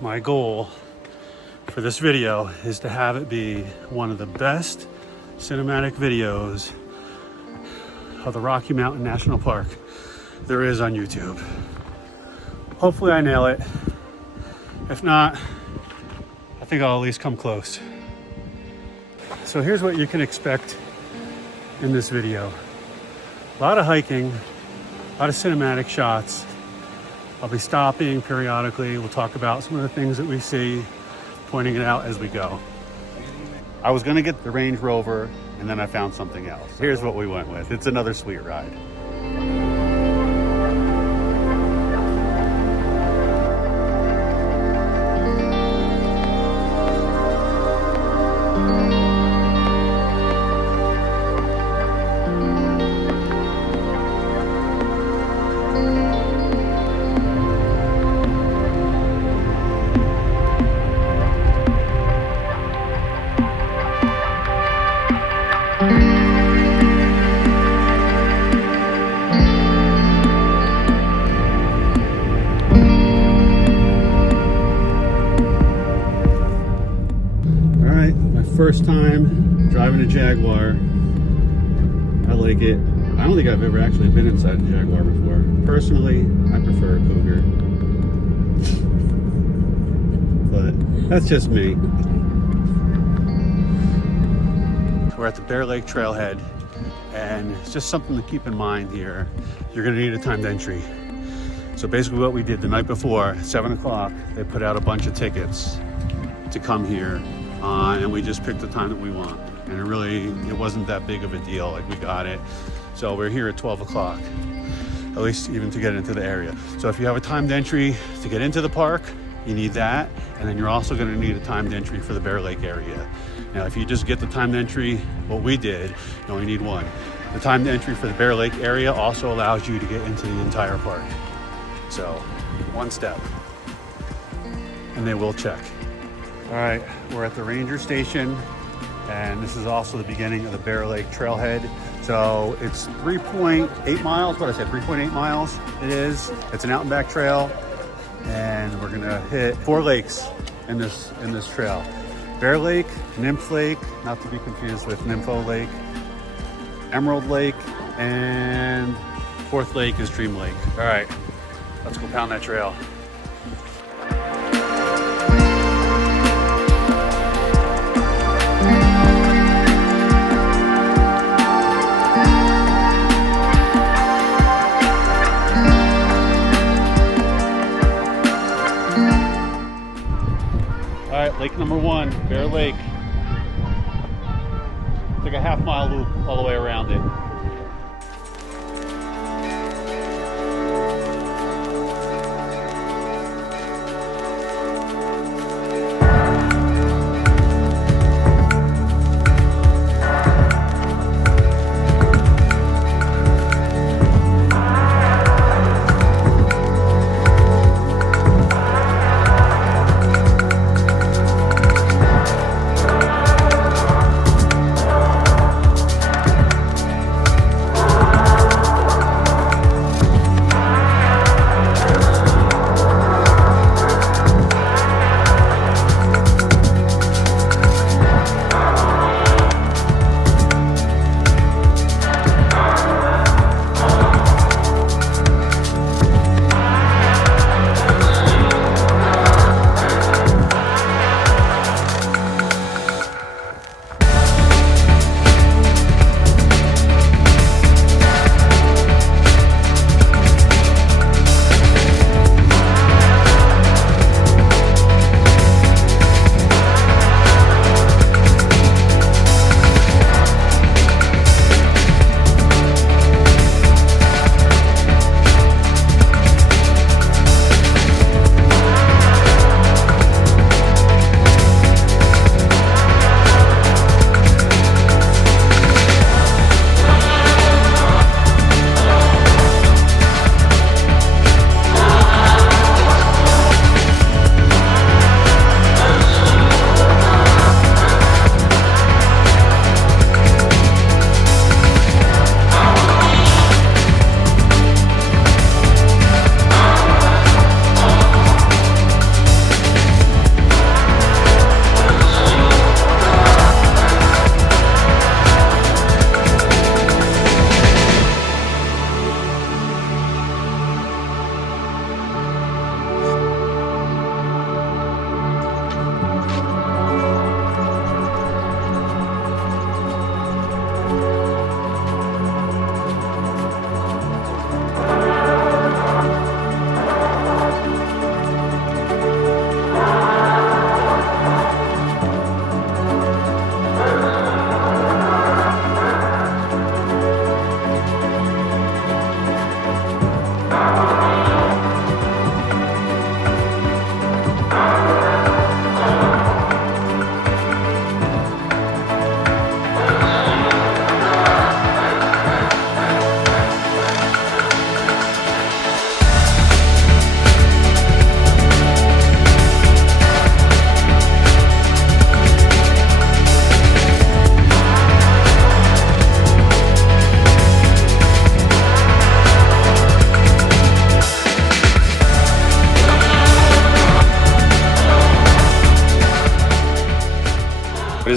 my goal for this video is to have it be one of the best cinematic videos of the Rocky Mountain National Park there is on YouTube. Hopefully I nail it. If not, I think I'll at least come close. So here's what you can expect in this video. A lot of hiking, a lot of cinematic shots. I'll be stopping periodically. We'll talk about some of the things that we see, pointing it out as we go. I was gonna get the Range Rover and then I found something else. Here's what we went with. It's another sweet ride. First time driving a Jaguar. I like it. I don't think I've ever actually been inside a Jaguar before. Personally, I prefer a Cougar. But that's just me. We're at the Bear Lake Trailhead, and it's just something to keep in mind here. You're gonna need a timed entry. So basically what we did the night before, 7 o'clock, they put out a bunch of tickets to come here. And we just picked the time that we want. And it wasn't that big of a deal. Like, we got it. So we're here at 12 o'clock, at least even to get into the area. So if you have a timed entry to get into the park, you need that. And then you're also gonna need a timed entry for the Bear Lake area. Now, if you just get the timed entry, what we did, you only need one. The timed entry for the Bear Lake area also allows you to get into the entire park. So, one step, and they will check. All right, we're at the ranger station, and this is also the beginning of the Bear Lake Trailhead. So it's 3.8 miles, what I said, 3.8 miles it is. It's an out and back trail, and we're gonna hit 4 lakes in this trail. Bear Lake, Nymph Lake, not to be confused with Nympho Lake, Emerald Lake, and 4th lake is Dream Lake. All right, let's go pound that trail. All right, lake number 1, Bear Lake. It's like a half-mile loop all the way around it.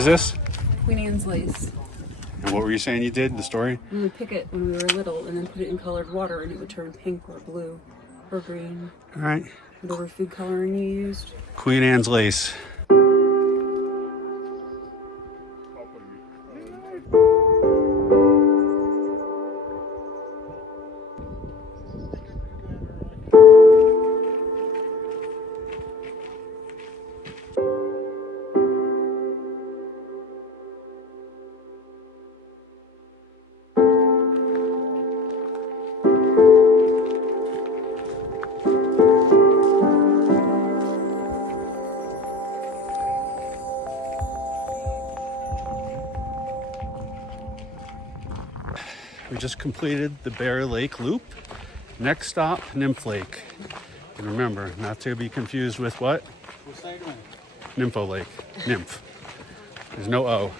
is this? Queen Anne's lace. And what were you saying you did, the story? We would pick it when we were little and then put it in colored water and it would turn pink or blue or green. All right. Whatever food coloring you used. Queen Anne's lace. We just completed the Bear Lake loop. Next stop, Nymph Lake. And remember, not to be confused with what? Nympho Lake. Nymph. There's no O.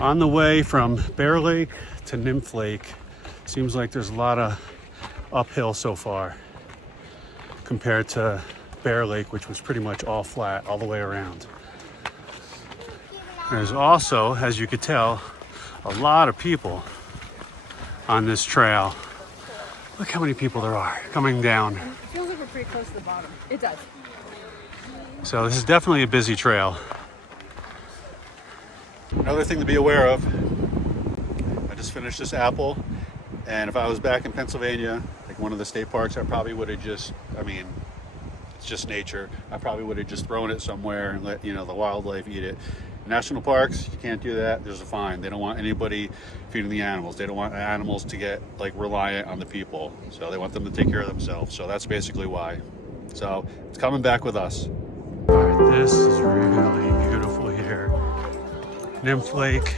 On the way from Bear Lake to Nymph Lake, seems like there's a lot of uphill so far compared to Bear Lake, which was pretty much all flat all the way around. There's also, as you could tell, a lot of people on this trail. Look how many people there are coming down. It feels like we're pretty close to the bottom. It does. So this is definitely a busy trail. Another thing to be aware of, I just finished this apple, and if I was back in Pennsylvania, like one of the state parks, I probably would have just, I mean, it's just nature. I probably would have just thrown it somewhere and let, you know, the wildlife eat it. National parks, you can't do that. There's a fine. They don't want anybody feeding the animals. They don't want animals to get like reliant on the people. So they want them to take care of themselves. So that's basically why. So it's coming back with us. All right, this is really beautiful here. Nymph Lake.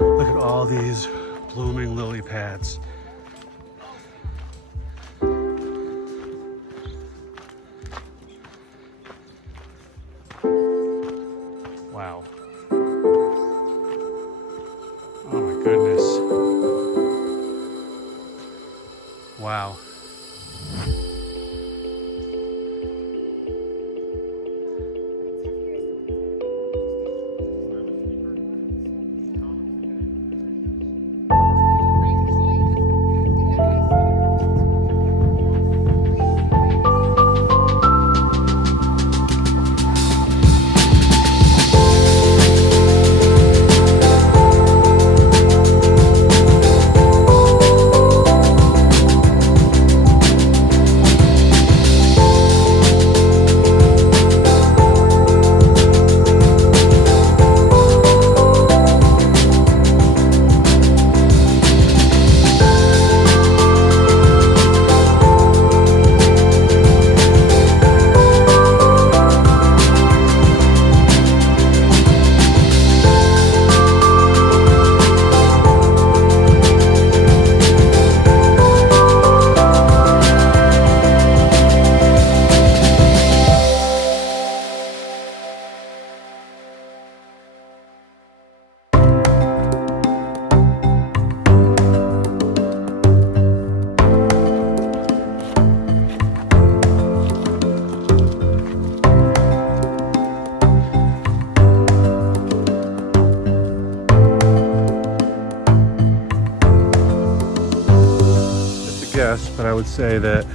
Look at all these blooming lily pads. Wow. Oh my goodness. Wow. But I would say that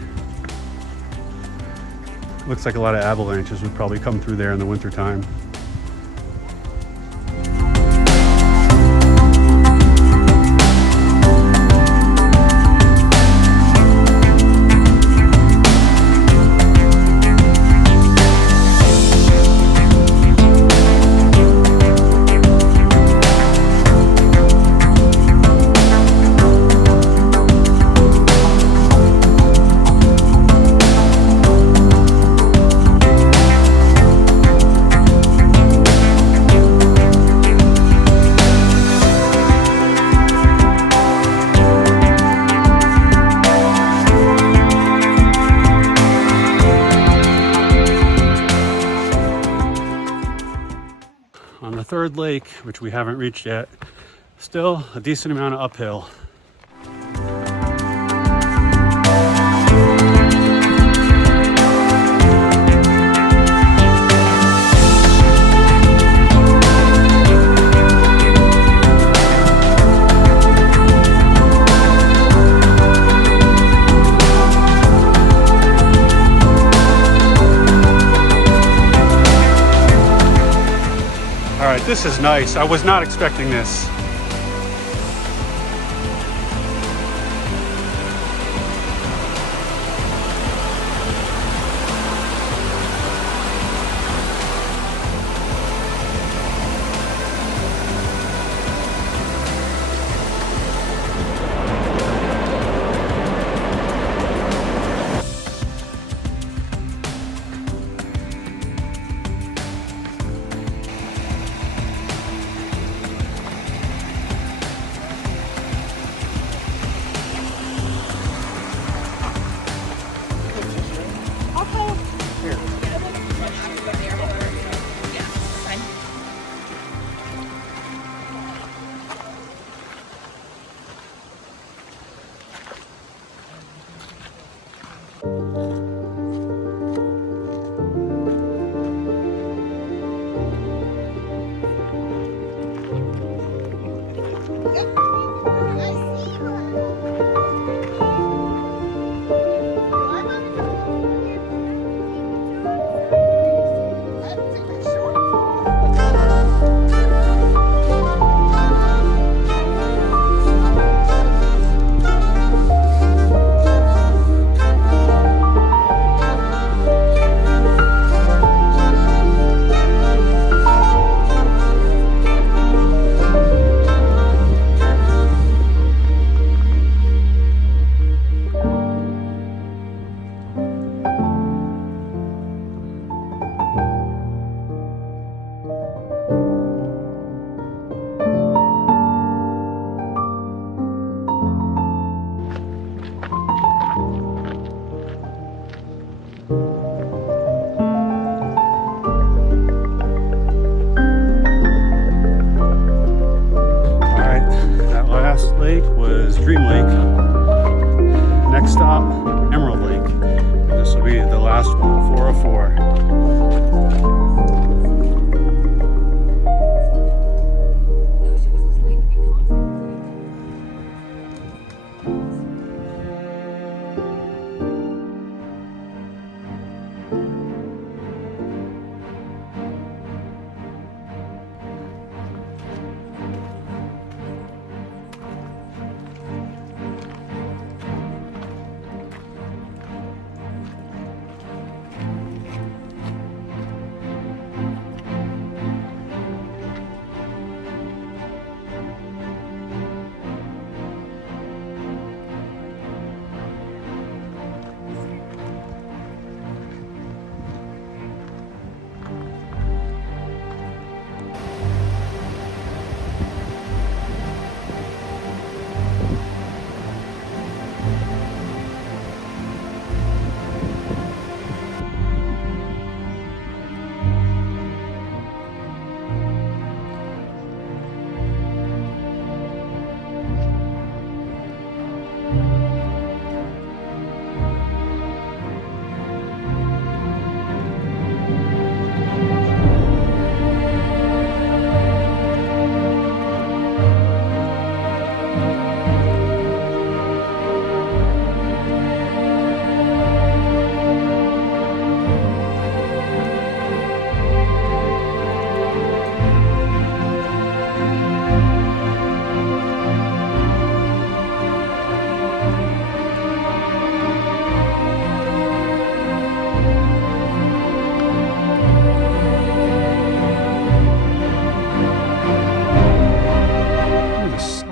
looks like a lot of avalanches would probably come through there in the wintertime. third lake, which we haven't reached yet. Still a decent amount of uphill. All right, this is nice. I was not expecting this.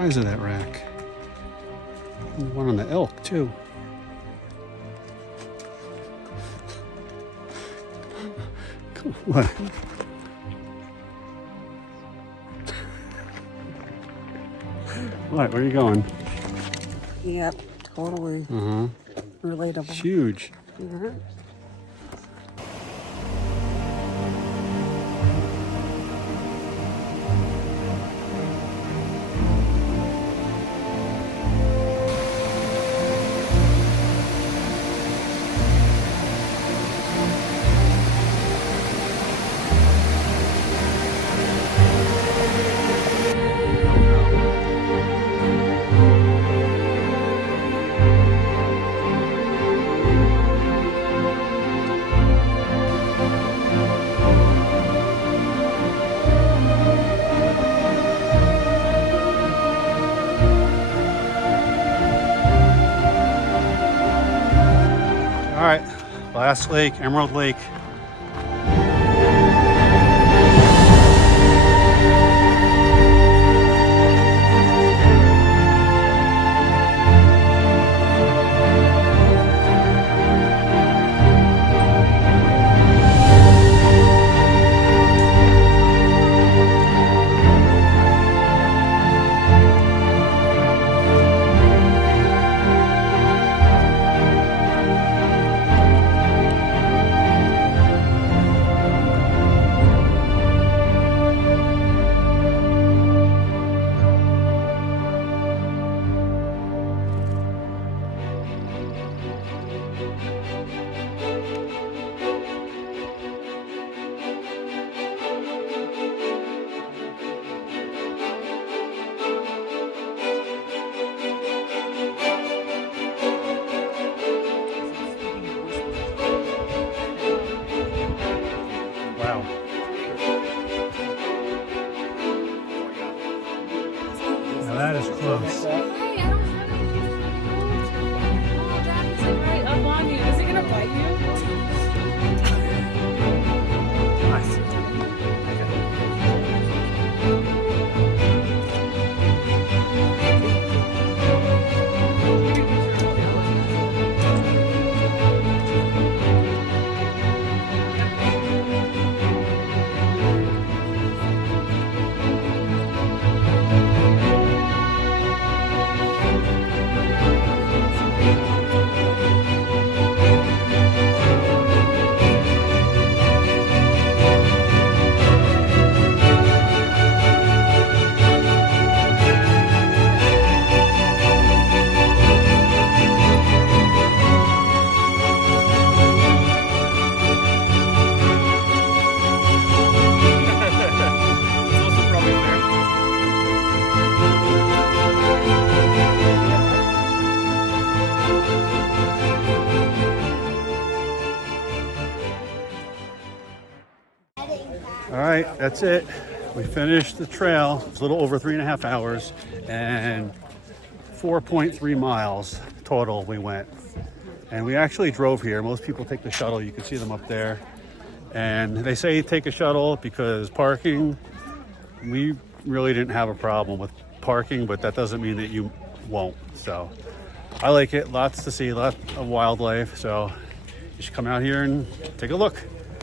Size of that rack. And one on the elk too. What? What? Where are you going? Yep, totally. Relatable. It's huge. Yeah. Grass Lake, Emerald Lake. That is close. Hey, I don't have any. Oh, Daddy's like right up on you. Is it gonna bite you? Nice. All right, that's it. We finished the trail. It's a little over 3.5 hours and 4.3 miles total we went. And we actually drove here. Most people take the shuttle. You can see them up there. And they say take a shuttle because parking, we really didn't have a problem with parking, but that doesn't mean that you won't. So I like it. Lots to see, lots of wildlife. So you should come out here and take a look.